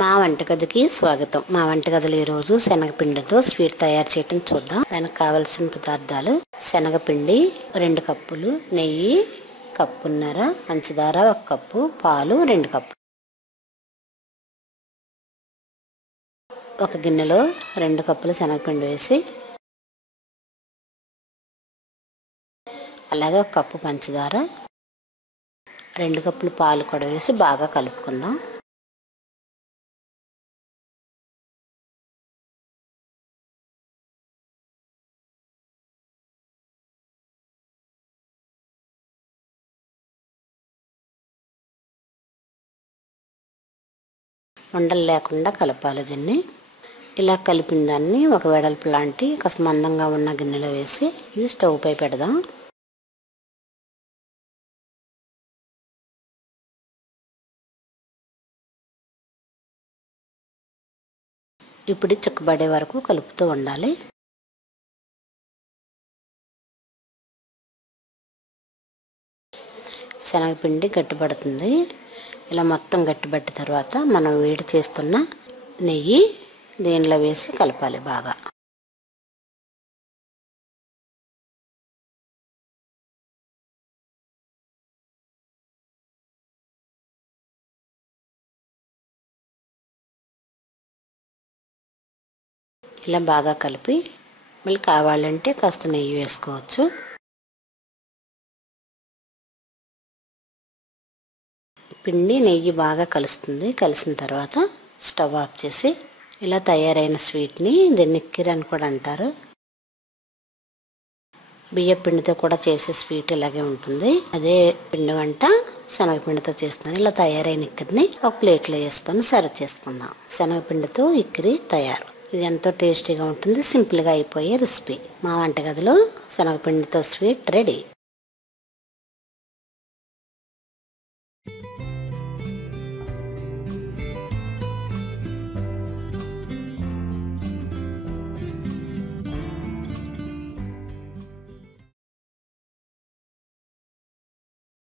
మా వంటగదికి స్వాగతం. మా వంటగదిలో ఈరోజు శనగపిండితో స్వీట్ తయారు చేయటం చూద్దాం. దానికి కావలసిన పదార్థాలు: శనగపిండి 2 కప్పులు, నెయ్యి కప్పున్నర, పంచదార 1 కప్పు, పాలు 2 కప్పులు. ఒక గిన్నెలో 2 కప్పులు శనగపిండి వేసి అలాగే 1 కప్పు పంచదార, 2 కప్పులు పాలు కూడా వేసి బాగా కలుపుకుందాం. ఉండలు లేకుండా కలపాలి. దీన్ని ఇలా కలిపిన దాన్ని ఒక వెడల్పు లాంటి కాస్త మందంగా ఉన్న గిన్నెలో వేసి ఇది స్టవ్ పై పెడదాం. ఇప్పుడు చిక్కబడే వరకు కలుపుతూ ఉండాలి. శనగపిండి గట్టిపడుతుంది. ఇలా మొత్తం గట్టిపట్టిన తర్వాత మనం వేడి చేస్తున్న నెయ్యి దీనిలో వేసి కలపాలి బాగా. ఇలా బాగా కలిపి మళ్ళీ కావాలంటే కాస్త నెయ్యి వేసుకోవచ్చు. పిండి నెయ్యి బాగా కలుస్తుంది. కలిసిన తర్వాత స్టవ్ ఆఫ్ చేసి ఇలా తయారైన స్వీట్ని దీన్ని నిక్కిరి అని కూడా అంటారు. బియ్య పిండితో కూడా చేసే స్వీట్ ఇలాగే ఉంటుంది. అదే పిండి వంట శనగపిండితో చేస్తాను. ఇలా తయారైన ఇక్కిరిని ఒక ప్లేట్లో వేసుకొని సర్వ్ చేసుకుందాం. శనగపిండితో ఇక్కిరి తయారు. ఇది ఎంతో టేస్టీగా ఉంటుంది. సింపుల్గా అయిపోయే రెసిపీ. మా వంటగదిలో శనగపిండితో స్వీట్ రెడీ.